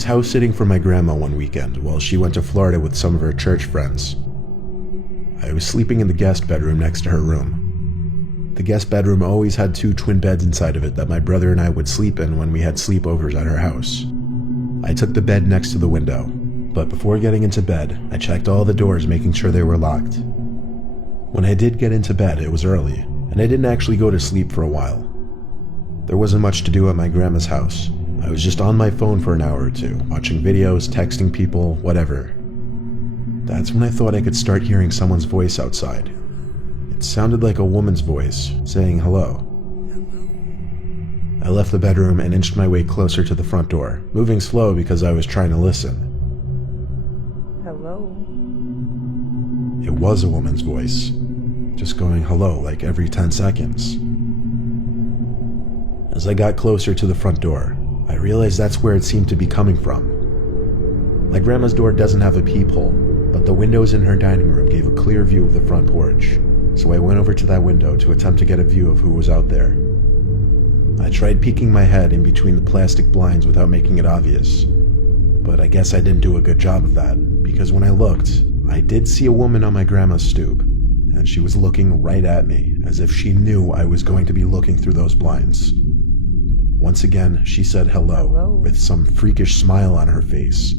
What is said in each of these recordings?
was house sitting for my grandma one weekend while she went to Florida with some of her church friends. I was sleeping in the guest bedroom next to her room. The guest bedroom always had 2 twin beds inside of it that my brother and I would sleep in when we had sleepovers at her house. I took the bed next to the window, but before getting into bed, I checked all the doors making sure they were locked. When I did get into bed, it was early, and I didn't actually go to sleep for a while. There wasn't much to do at my grandma's house. I was just on my phone for an hour or two, watching videos, texting people, whatever. That's when I thought I could start hearing someone's voice outside. It sounded like a woman's voice, saying hello. I left the bedroom and inched my way closer to the front door, moving slow because I was trying to listen. Hello? It was a woman's voice, just going hello like every 10 seconds. As I got closer to the front door, I realized that's where it seemed to be coming from. My grandma's door doesn't have a peephole, but the windows in her dining room gave a clear view of the front porch, so I went over to that window to attempt to get a view of who was out there. I tried peeking my head in between the plastic blinds without making it obvious, but I guess I didn't do a good job of that, because when I looked, I did see a woman on my grandma's stoop, and she was looking right at me, as if she knew I was going to be looking through those blinds. Once again, she said hello, with some freakish smile on her face.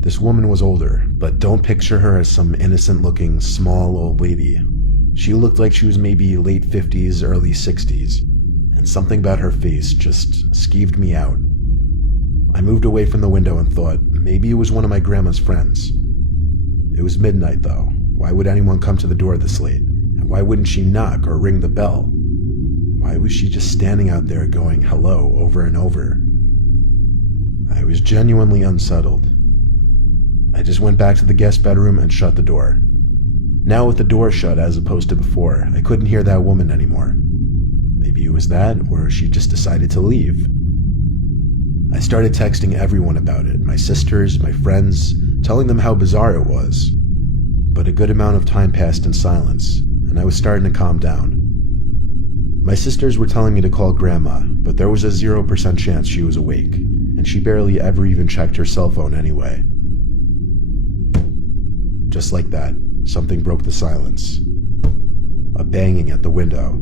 This woman was older, but don't picture her as some innocent-looking, small old lady. She looked like she was maybe late 50s, early 60s, and something about her face just skeeved me out. I moved away from the window and thought maybe it was one of my grandma's friends. It was midnight, though. Why would anyone come to the door this late? And why wouldn't she knock or ring the bell? Why was she just standing out there going hello over and over? I was genuinely unsettled. I just went back to the guest bedroom and shut the door. Now with the door shut as opposed to before, I couldn't hear that woman anymore. Maybe it was that, or she just decided to leave. I started texting everyone about it, my sisters, my friends, telling them how bizarre it was. But a good amount of time passed in silence, and I was starting to calm down. My sisters were telling me to call Grandma, but there was a 0% chance she was awake, and she barely ever even checked her cell phone anyway. Just like that, something broke the silence. A banging at the window.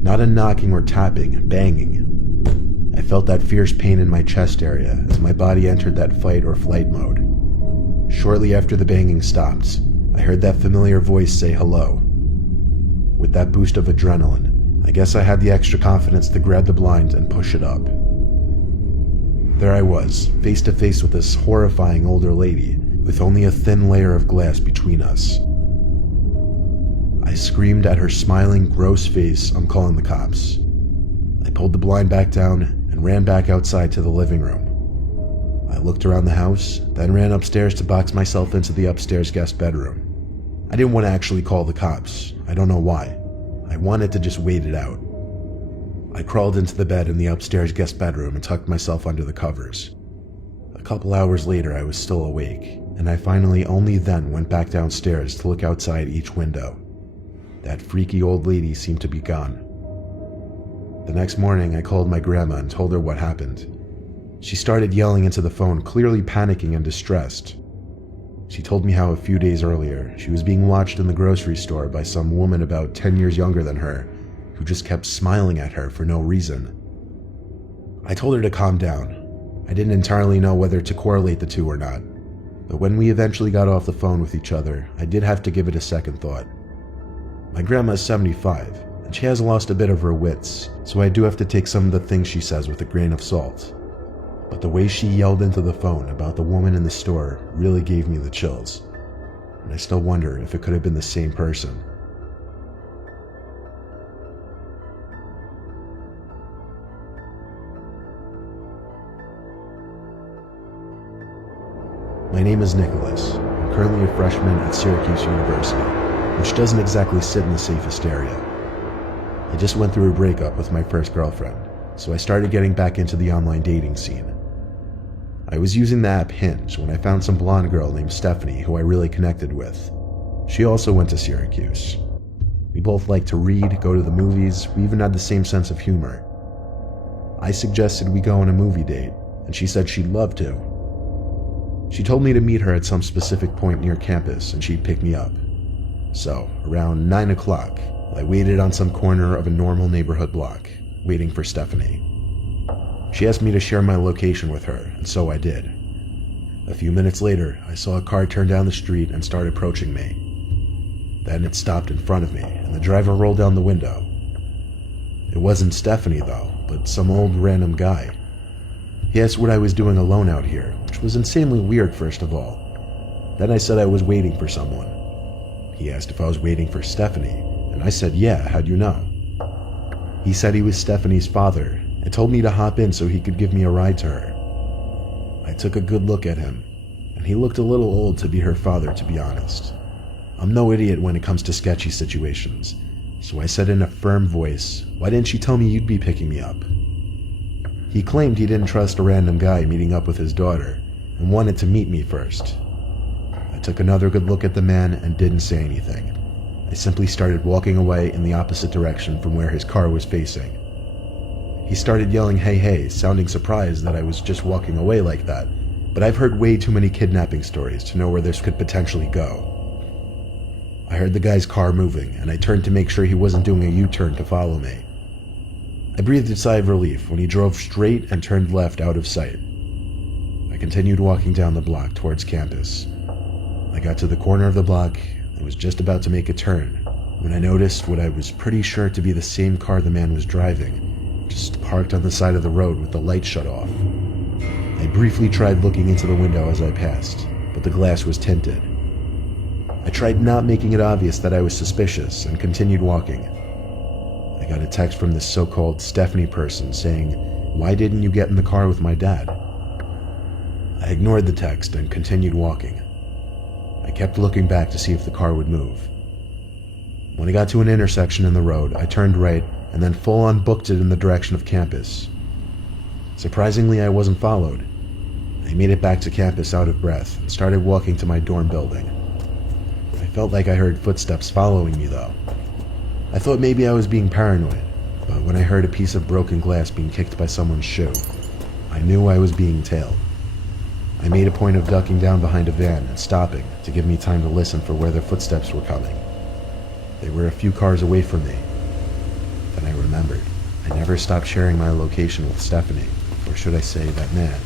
Not a knocking or tapping, banging. I felt that fierce pain in my chest area as my body entered that fight or flight mode. Shortly after the banging stopped, I heard that familiar voice say hello. With that boost of adrenaline, I guess I had the extra confidence to grab the blind and push it up. There I was, face to face with this horrifying older lady, with only a thin layer of glass between us. I screamed at her smiling, gross face, "I'm calling the cops." I pulled the blind back down and ran back outside to the living room. I looked around the house, then ran upstairs to box myself into the upstairs guest bedroom. I didn't want to actually call the cops. I don't know why. I wanted to just wait it out. I crawled into the bed in the upstairs guest bedroom and tucked myself under the covers. A couple hours later, I was still awake, and I finally only then went back downstairs to look outside each window. That freaky old lady seemed to be gone. The next morning, I called my grandma and told her what happened. She started yelling into the phone, clearly panicking and distressed. She told me how a few days earlier, she was being watched in the grocery store by some woman about 10 years younger than her, who just kept smiling at her for no reason. I told her to calm down. I didn't entirely know whether to correlate the two or not, but when we eventually got off the phone with each other, I did have to give it a second thought. My grandma is 75, and she has lost a bit of her wits, so I do have to take some of the things she says with a grain of salt. But the way she yelled into the phone about the woman in the store really gave me the chills, and I still wonder if it could have been the same person. My name is Nicholas. I'm currently a freshman at Syracuse University, which doesn't exactly sit in the safest area. I just went through a breakup with my first girlfriend, so I started getting back into the online dating scene. I was using the app Hinge when I found some blonde girl named Stephanie who I really connected with. She also went to Syracuse. We both liked to read, go to the movies, we even had the same sense of humor. I suggested we go on a movie date, and she said she'd love to. She told me to meet her at some specific point near campus and she'd pick me up. So, around 9 o'clock, I waited on some corner of a normal neighborhood block, waiting for Stephanie. She asked me to share my location with her, and so I did. A few minutes later, I saw a car turn down the street and start approaching me. Then it stopped in front of me, and the driver rolled down the window. It wasn't Stephanie, though, but some old random guy. He asked what I was doing alone out here, which was insanely weird, first of all. Then I said I was waiting for someone. He asked if I was waiting for Stephanie, and I said, yeah, how'd you know? He said he was Stephanie's father, and told me to hop in so he could give me a ride to her. I took a good look at him, and he looked a little old to be her father, to be honest. I'm no idiot when it comes to sketchy situations, so I said in a firm voice, why didn't you tell me you'd be picking me up? He claimed he didn't trust a random guy meeting up with his daughter, and wanted to meet me first. I took another good look at the man and didn't say anything. I simply started walking away in the opposite direction from where his car was facing. He started yelling, hey, hey, sounding surprised that I was just walking away like that, but I've heard way too many kidnapping stories to know where this could potentially go. I heard the guy's car moving, and I turned to make sure he wasn't doing a U-turn to follow me. I breathed a sigh of relief when he drove straight and turned left out of sight. I continued walking down the block towards campus. I got to the corner of the block and was just about to make a turn when I noticed what I was pretty sure to be the same car the man was driving, just parked on the side of the road with the light shut off. I briefly tried looking into the window as I passed, but the glass was tinted. I tried not making it obvious that I was suspicious and continued walking. I got a text from this so-called Stephanie person saying, why didn't you get in the car with my dad? I ignored the text and continued walking. I kept looking back to see if the car would move. When I got to an intersection in the road, I turned right and then full-on booked it in the direction of campus. Surprisingly, I wasn't followed. I made it back to campus out of breath and started walking to my dorm building. I felt like I heard footsteps following me, though. I thought maybe I was being paranoid, but when I heard a piece of broken glass being kicked by someone's shoe, I knew I was being tailed. I made a point of ducking down behind a van and stopping to give me time to listen for where their footsteps were coming. They were a few cars away from me. Then I remembered. I never stopped sharing my location with Stephanie, or should I say that man.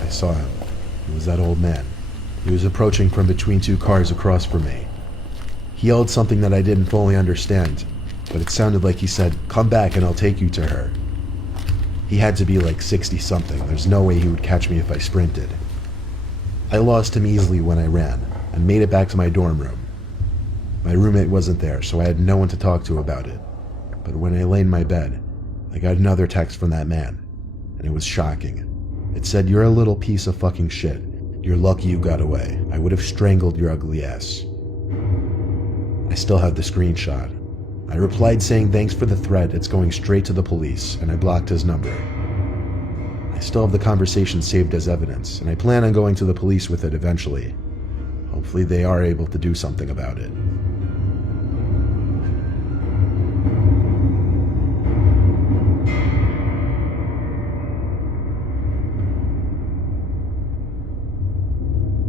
I saw him. It was that old man. He was approaching from between two cars across from me. He yelled something that I didn't fully understand, but it sounded like he said, come back and I'll take you to her. He had to be like 60-something. There's no way he would catch me if I sprinted. I lost him easily when I ran, and made it back to my dorm room. My roommate wasn't there, so I had no one to talk to about it. But when I lay in my bed, I got another text from that man, and it was shocking. It said, you're a little piece of fucking shit. You're lucky you got away. I would have strangled your ugly ass. I still have the screenshot. I replied saying thanks for the threat, it's going straight to the police, and I blocked his number. I still have the conversation saved as evidence, and I plan on going to the police with it eventually. Hopefully they are able to do something about it.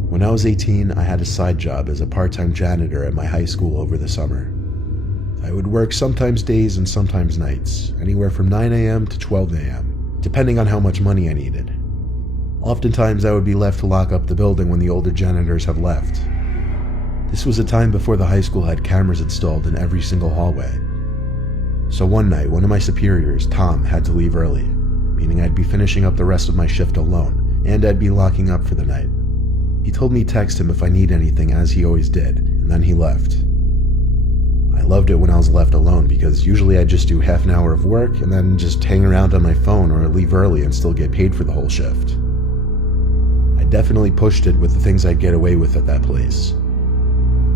When I was 18, I had a side job as a part-time janitor at my high school over the summer. I would work sometimes days and sometimes nights, anywhere from 9 a.m. to 12 a.m., depending on how much money I needed. Oftentimes I would be left to lock up the building when the older janitors have left. This was a time before the high school had cameras installed in every single hallway. So one night, one of my superiors, Tom, had to leave early, meaning I'd be finishing up the rest of my shift alone, and I'd be locking up for the night. He told me to text him if I need anything, as he always did, and then he left. I loved it when I was left alone because usually I'd just do half an hour of work and then just hang around on my phone or leave early and still get paid for the whole shift. I definitely pushed it with the things I'd get away with at that place.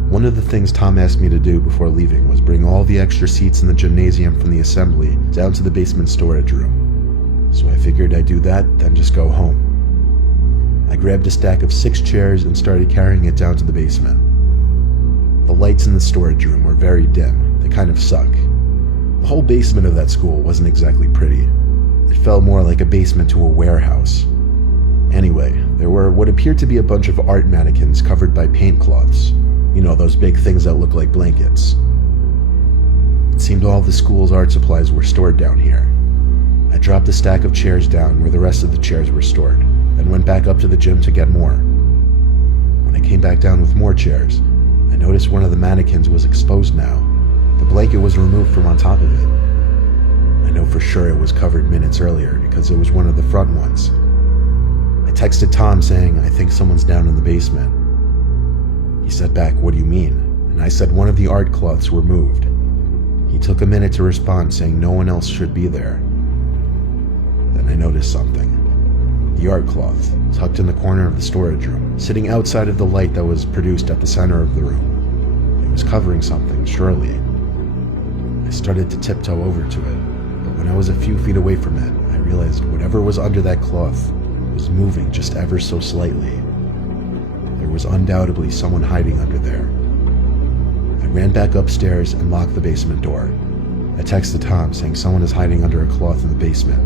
One of the things Tom asked me to do before leaving was bring all the extra seats in the gymnasium from the assembly down to the basement storage room. So I figured I'd do that, then just go home. I grabbed a stack of 6 chairs and started carrying it down to the basement. The lights in the storage room were very dim. They kind of suck. The whole basement of that school wasn't exactly pretty. It felt more like a basement to a warehouse. Anyway, there were what appeared to be a bunch of art mannequins covered by paint cloths. You know, those big things that look like blankets. It seemed all the school's art supplies were stored down here. I dropped a stack of chairs down where the rest of the chairs were stored, and went back up to the gym to get more. When I came back down with more chairs, I noticed one of the mannequins was exposed now. The blanket was removed from on top of it. I know for sure it was covered minutes earlier because it was one of the front ones. I texted Tom saying, "I think someone's down in the basement." He said back, "What do you mean?" And I said one of the art cloths were moved. He took a minute to respond saying no one else should be there. Then I noticed something. The art cloth, tucked in the corner of the storage room, sitting outside of the light that was produced at the center of the room. It was covering something, surely. I started to tiptoe over to it, but when I was a few feet away from it, I realized whatever was under that cloth was moving just ever so slightly. There was undoubtedly someone hiding under there. I ran back upstairs and locked the basement door. I texted Tom saying someone is hiding under a cloth in the basement.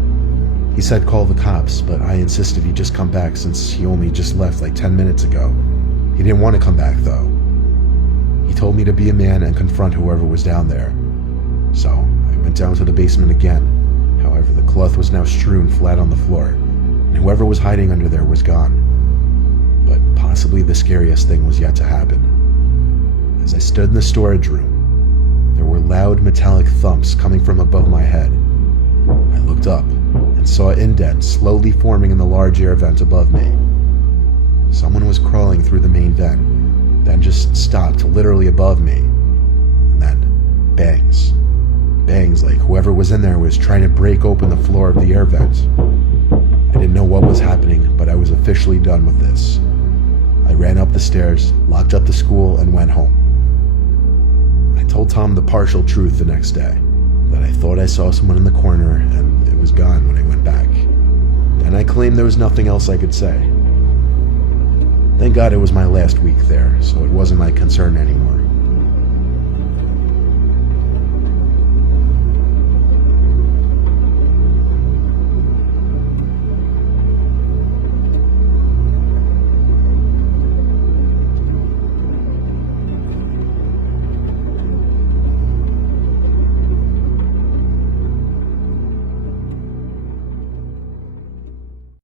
He said call the cops, but I insisted he just come back since he only just left like 10 minutes ago. He didn't want to come back though. He told me to be a man and confront whoever was down there. So I went down to the basement again. However, the cloth was now strewn flat on the floor, and whoever was hiding under there was gone. But possibly the scariest thing was yet to happen. As I stood in the storage room, there were loud metallic thumps coming from above my head. I looked up and saw indents slowly forming in the large air vent above me. Someone was crawling through the main vent, then just stopped literally above me. And then, bangs. Bangs like whoever was in there was trying to break open the floor of the air vent. I didn't know what was happening, but I was officially done with this. I ran up the stairs, locked up the school, and went home. I told Tom the partial truth the next day, that I thought I saw someone in the corner and it was gone when I went back. And I claimed there was nothing else I could say. Thank God it was my last week there, so it wasn't my concern anymore.